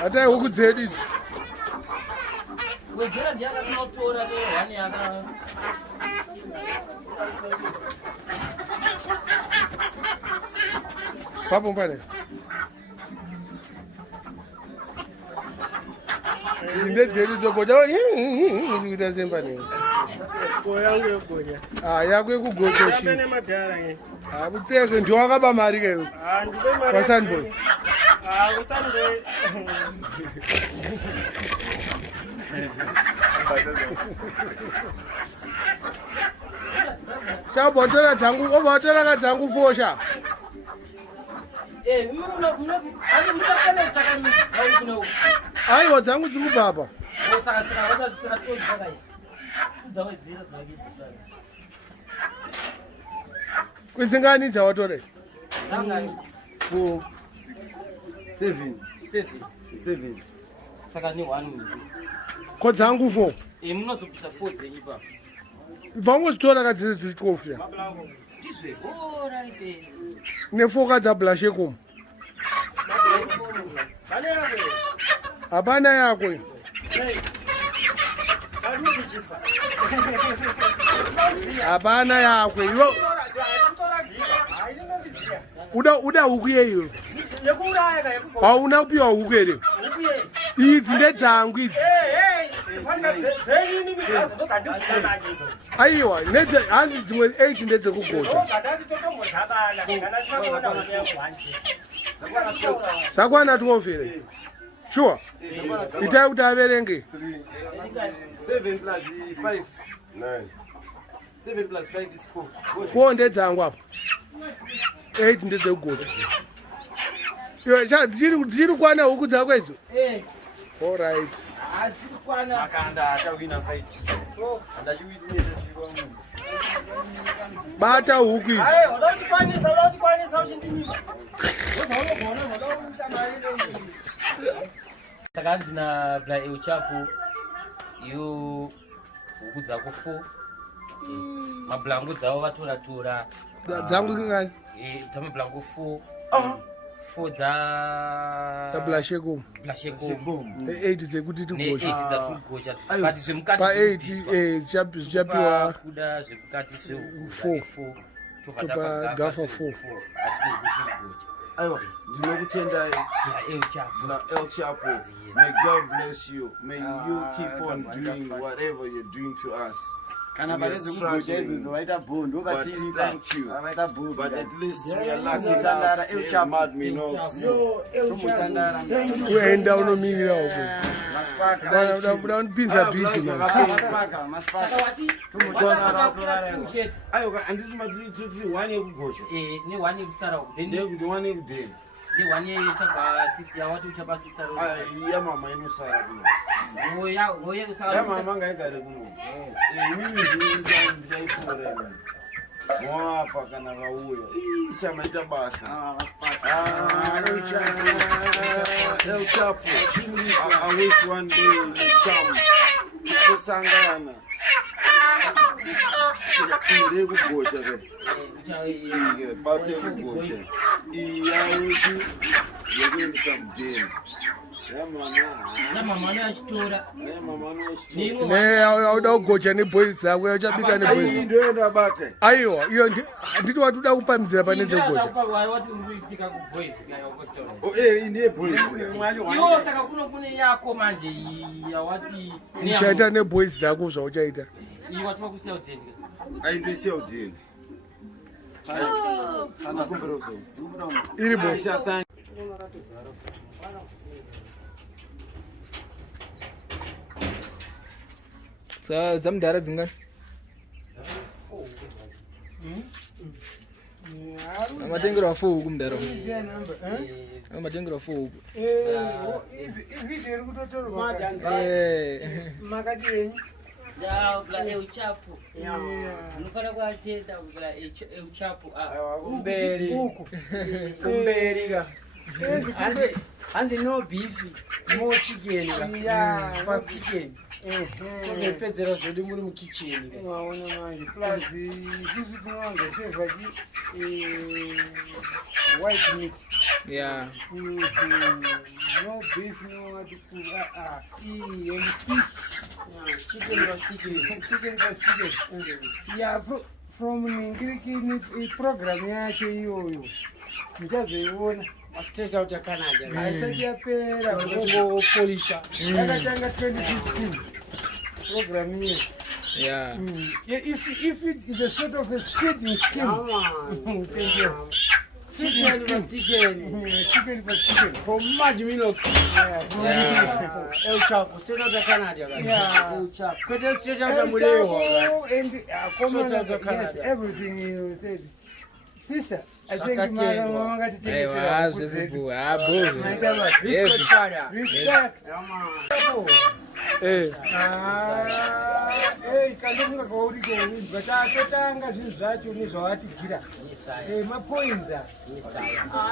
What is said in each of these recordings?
Hata huku dzedu idzi. Wedzera ndiyakasinotora nehani yaka. Papo pane. Zinde dzedu dzogoja. Kuita sempane. Koyangu yogoja. Yako yekugoja shi. Apene madhara nge. Butseke ndio wakaba mari ke. Ndibe mari. Kwa Sunboy. Kusunboy. Chabotola dzangu, obotola ka dzangu fosha. Ani mutafane chakami kuno. Aiwa dzangu dzikubaba. Saka wata tsotsi kai. Ndawe dzira dzaki kusana. Kwizingani dzawatore? Zangani 4 7 7. Saka ni 1 Ko dzangu 4. Munozobvisa 4 dzenyu pa. Vangu zitora ka dziri dzikofya. Ndizve ora ise. Nefoka dza blashe kum. Hapana yako. Hapana yako. Yo. Uda huku yeyo. Hauna kupiwa huku ere. Idzi ndedzangu idzi. Aiwa, hanzi dzimwe 8 ndedzekugocha. Zakwana 12 ere. Sure. Itai kuti averenge. 7 plus 5 9. 7 plus 5 is 4. 4 ndedzangu apo. 8 ndedzekugocha. Yo, dziri kwana huku dzako idzo? All right. Kwana Makanda achawina fight. Andachiwitness zviro. Bata huku idzi. Udakwanisa uchindini. saka ndina bla euchapu yo ukudza ku4 mablangu dzawo vatora Dzangu ngani? dzamablangu 4 dza Blasheko. 8 dzekuti tigosha. 8 dzatugosha but zvemukati Pa 8 zichapiwa kuda zvemukati 4. Topa gafa 4. Aiwa, ndinokutendai El Chapo. May God bless you. May you keep on doing whatever you're doing to us. We are struggling, but thank you. But at least we are lucky enough to have Mad Minox. Uenda unomira uko. Uda pinza busy man. Aiwa, anditi matiti 1 yekugosha. Ni 1 yekusara Ndekuti 1 yekudeni. ni 1 yechaba sister wati uchaba sister Ya mama inosara kuno. ngoya kusara Ya mama ngaigare kuno. Mimi ndaitorera. Mwapa kana vauya. Shamaita basa. El Chapo. I wish one day you come. Kusangana. Inde kugosha ke. Bate kugosha. Iyayetu yekuendesa mudeni. na mama anachitora Ne auda kugocha neboys zakwe uchabika neboys. Ndoenda bate. Aiwa, iyo nditi watuda kupa mzira pane dzegocha. wati unoitika kuboys kana ukotora Ine boys. iwo saka kune yako manje yawati Uchaita neboys zako zvauchaita. iyi wati wakusiya utenga Aindoisiya udini. Iri bo. Zamdara dzingani? Amatengerwa 4 huku mdara. Amatengerwa 4 huku. Video iri kutotorwa. Makati yenyu. ya bla euchapu unofana kuatenda bla euchapu Umberi. Umberi ka. Hanzi no beef, more chicken ka. Fast chicken. Tozopedzera zvodi muri mukicheni. Waona manje plus sisi tunanga seva ki white meat. Yeah. No beef, no what and fish. Chicken was chicken. Chicken was chicken. Yeah, from Ngiriki program yake hiyo. Mchazoiona. Straight out of Canada. Aisajapera Go polisha. akatanga 2015 program hiyo. Yeah. If it is a sort of a seeding scheme. Thank you. Chicken was chicken. Chicken was chicken. From Mad Minox. Yeah. El Chapo, straight out of Canada. Yeah. El Chapo. But straight out of Mureo. And Straight out of Canada. yes, everything you said. Sister, I think Sakatengwa. mama got to take Hey, it. wow, this is cool. Ah, boom. Respect. Yes. Respect. Kandokunga kauri kauri vatatotanga zvinhu zvacho nezvavatigira mapoinza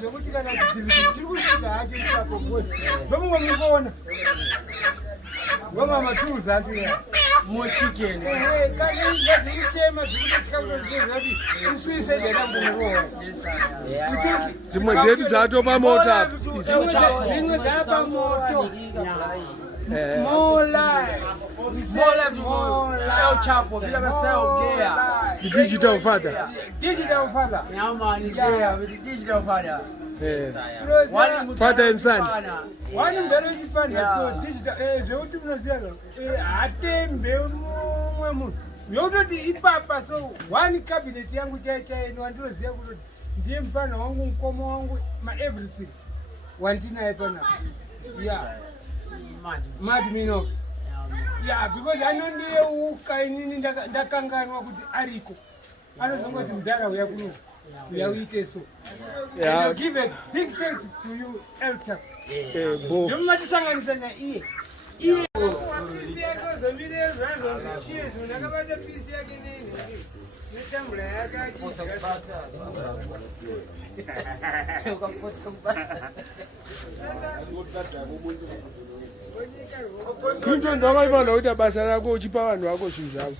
zvokuti kana tiri kusvika hake ipapo ndomumwe mukuona ngoma matools acho More chicken. kanichema zvikutotyha kutozati isuise dzenambomuroa Dzimwe dzedu dzatopa mota. dzimwe dzapamoto more life. El Chapo, we have ourselves there. The digital father. Digital father. Yeah, man, he's there with the digital father. Yeah. Father and son. One mdaro chipanda so digital zvekuti munoziva hatembe mumwe munhu yototi ipapa so one cabinet yangu chaichaino wandinoziva kutoti ndiye mufana wangu mukoma wangu everything wandinaye panapa yeah Mad Minox. Yeah, because anondiyeuka inini ndakanganwa kuti ariko anozongoti mudhara uya kuno uyauite so. Yeah. Give a big thanks to you, El Chapo. Bo. Ndimatisanganisa na iye ndakabata pisi yake nini netambula yakachi Clinton ndo akaivana kuti basa rako uchipa vanhu vako zvinhu zvavo.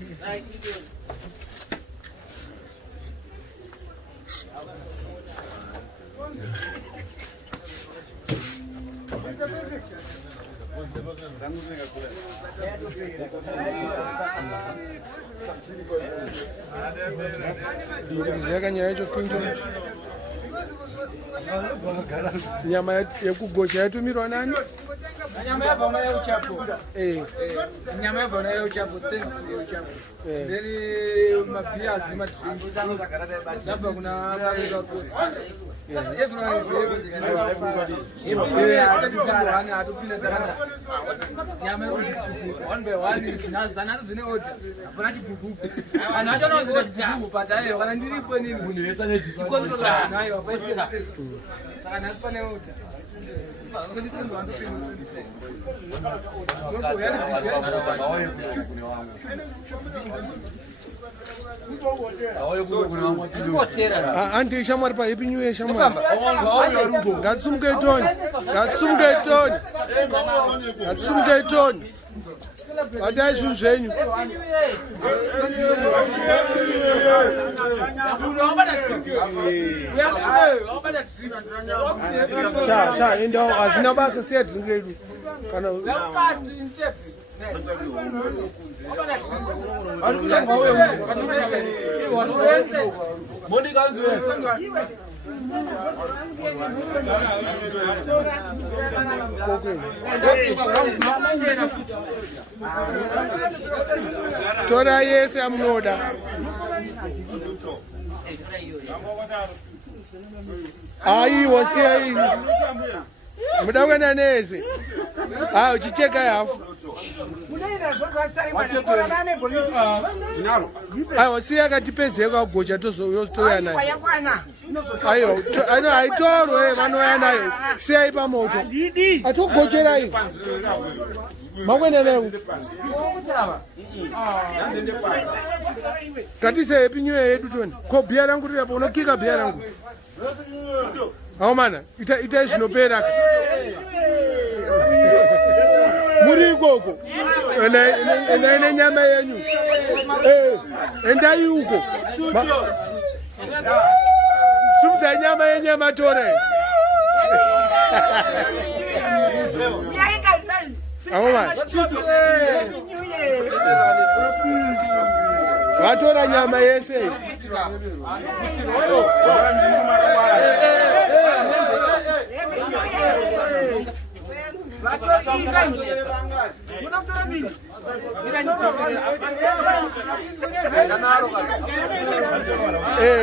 Ndikuziva nyaya yacho Clinton. Nyama yekugosha yatumirwa nani? Nyama yabva na El Chapo. nyama yabva na El Chapo, thanks to El Chapo. Then mapias nemadrinks zabva kuna maela post. Everyone is everybody atopinda dzakana nyama yekudistribute one by one zanazo dzine order apana chibhuku anhu acho anozita chibhuku but ayo kana ndiripo nini munhu wese ane chikontrol nayo apaitira saka nasi pane order Anti shamwari pa happy new year shamwari. Ngatsumuke toni. Ngatsumuke toni. Ngatsumuke toni. Batai zvinhu zvenyu. Sha enda hazina basa siya drinki redu. Kana tora yese amunoda. Aiwa siya hii. Muda kwenda neze. Uchicheka yafu. Aiwa siya katipedzeka kugocha tozoya naye. Ayo, aitorwe vanoya naye. Siya ipa moto. Atokugochera hii. Makwenda naye. Katise happy new year yedu toni. Ko bia rangu ripo unokika bia rangu. Hao mana, ita zvinopera. Muri ikoko. ene nyama yenyu endai huko sumza nyama yenye matore watora nyama yese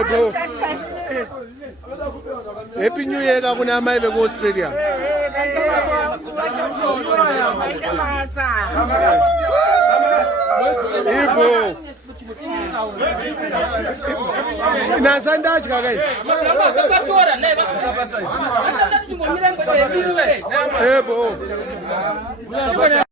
bro. Happy New Year kuna mai be go Australia. Ibo. Na sanda chika kai. Ebo.